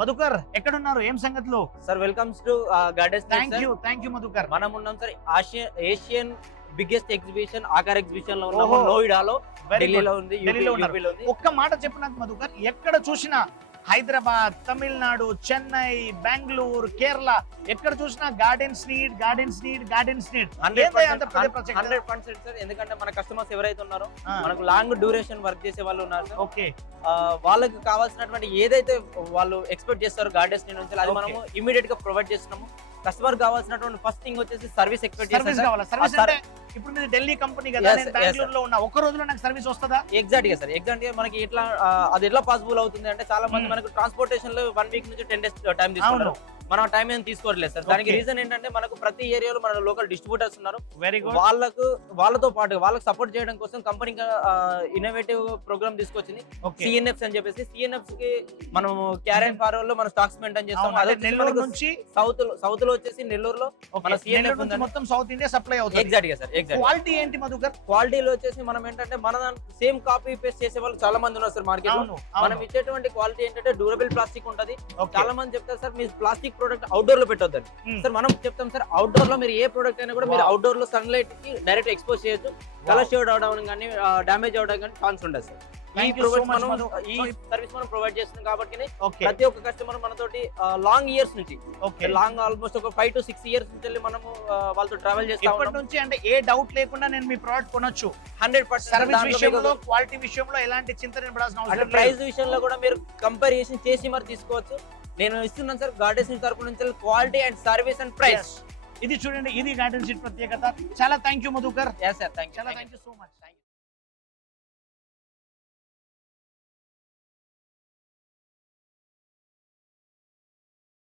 మధుకర్ ఎక్కడున్నారు, ఏం సంగతులు? Sir welcomes to gardens. Thank you Madhukar. మనం ఉన్నాం sir Asian biggest exhibition Aakar exhibition లో ఉన్నాము. నోయిడాలో, ఢిల్లీలో ఉంది, యూపీలో ఉంది. ఒక్క మాట చెప్పు నాకు మధుకర్, ఎక్కడ చూసినా హైదరాబాద్, తమిళనాడు, చెన్నై, బెంగళూరు, కేరళ ఎక్కడ చూసినా గార్డెన్స్ నీడ్ 100% సార్. ఎందుకంటే మన కస్టమర్స్ ఎవరైతే ఉన్నారో మనకు లాంగ్ డ్యూరేషన్ వర్క్ చేసే వాళ్ళు ఉన్నారు సార్. ఓకే, వాళ్ళకి కావాల్సినటువంటి ఏదైతే వాళ్ళు ఎక్స్పెక్ట్ చేస్తారో గార్డెన్స్ నుంచి అది మనము ఇమీడియట్ గా ప్రొవైడ్ చేస్తున్నాము. కస్టమర్ కావాల్సినటువంటి ఫస్ట్ థింగ్ వచ్చేసి సర్వీస్ ఎక్స్పెక్ట్ చేస్తాం. సర్వీస్ అంటే ఇప్పుడు మీరు ఢిల్లీ కంపెనీ కదా, నేను బెంగళూరులో ఉన్నా, ఒక్క రోజులో నాకు సర్వీస్ వస్తుందా? ఎగ్జాక్ట్ గా సార్. ఎగ్జాక్ట్ గా మనకి ఎట్లా అది ఎట్లా పాసిబుల్ అవుతుంది అంటే చాలా మంది మనకు ట్రాన్స్పోర్టేషన్ లో 1 వీక్ నుంచి 10 డేస్ టైం తీసుకుంటారు. మనం టైం ఏం తీసుకోవట్లేదు సార్. దానికి రీజన్ ఏంటంటే మనకు ప్రతి ఏరియాలో మన లోకల్ డిస్ట్రిబ్యూటర్స్ ఉన్నారు. Very good. వాళ్ళతో పాటు వాళ్ళకి సపోర్ట్ చేయడం కోసం కంపెనీ ఇన్నోవేటివ్ ప్రోగ్రామ్ తీసుకొచ్చింది, సిఎన్ఎఫ్స్ అని చెప్పేసి. సిఎన్ఎఫ్స్ కి మనం క్యారీ అండ్ ఫార్వర్డ్ లో మనం స్టాక్స్ మెయింటైన్ చేస్తాం. అదే నెల్లూరు నుంచి సౌత్ లో వచ్చేసి నెల్లూరులో మన సిఎన్ఎఫ్ ఉంది, మొత్తం సౌత్ ఇండియా సప్లై అవుతుంది. ఎగ్జాక్ట్ గా సార్. ఎగ్జాక్ట్ క్వాలిటీ ఏంటి మధుకర్? క్వాలిటీలో వచ్చేసి మనం ఏంటంటే మన సేమ్ కాపీ పేస్ట్ చేసే వాళ్ళు చాలా మంది ఉన్నారు సార్ మార్కెట్ లో. మనం ఇచ్చేటువంటి క్వాలిటీ ఏంటంటే డ్యూరబుల్ ప్లాస్టిక్ ఉంటది. చాలా మంది చెప్తారు సార్ మీ ప్లాస్టిక్ ప్రోడక్ట్ అవుట్డోర్ లో పెట్టొద్దని. సార్ మనం చెప్తాం సార్, అవుట్డోర్ లో మీరు ఏ ప్రోడక్ట్ అయినా కూడా మీరు అవుట్డోర్ లో సన్ లైట్ కి డైరెక్ట్ ఎక్స్పోజ్ చేయొచ్చు. కలర్ షేడ్ అవడం కానీ డ్యామేజ్ అవడం కానీ ఛాన్స్ ఉండదు సార్. ఈ సర్వీస్ మనం ప్రొవైడ్ చేస్తున్నాం కాబట్టి ప్రతి ఒక్క కస్టమర్ మనతోటి లాంగ్ ఇయర్స్ నుంచి, లాంగ్ ఆల్మోస్ట్ ఒక 5 to 6 ఇయర్స్ నుంచి మనము వాళ్ళతో ట్రావెల్ చేస్తాం. ఇప్పటి నుంచి అంటే ఏ డౌట్ లేకుండా నేను మీ ప్రోడక్ట్ కొనొచ్చు. 100% సర్వీస్ విషయంలో, క్వాలిటీ విషయంలో ఎలాంటి చింతన పడాల్సిన అవసరం లేదు. ప్రైస్ విషయంలో కూడా మీరు కంపారిజన్ చేసి మరి తీసుకోవచ్చు. నేను ఇస్తున్నాను సార్ గార్డెన్స్ తరపు నుంచి quality and service and price. ఇది చూడండి, ఇది గార్డెన్ సీట్ ప్రత్యేకత. చాలా thank you Madhukar. Sir thank you so much.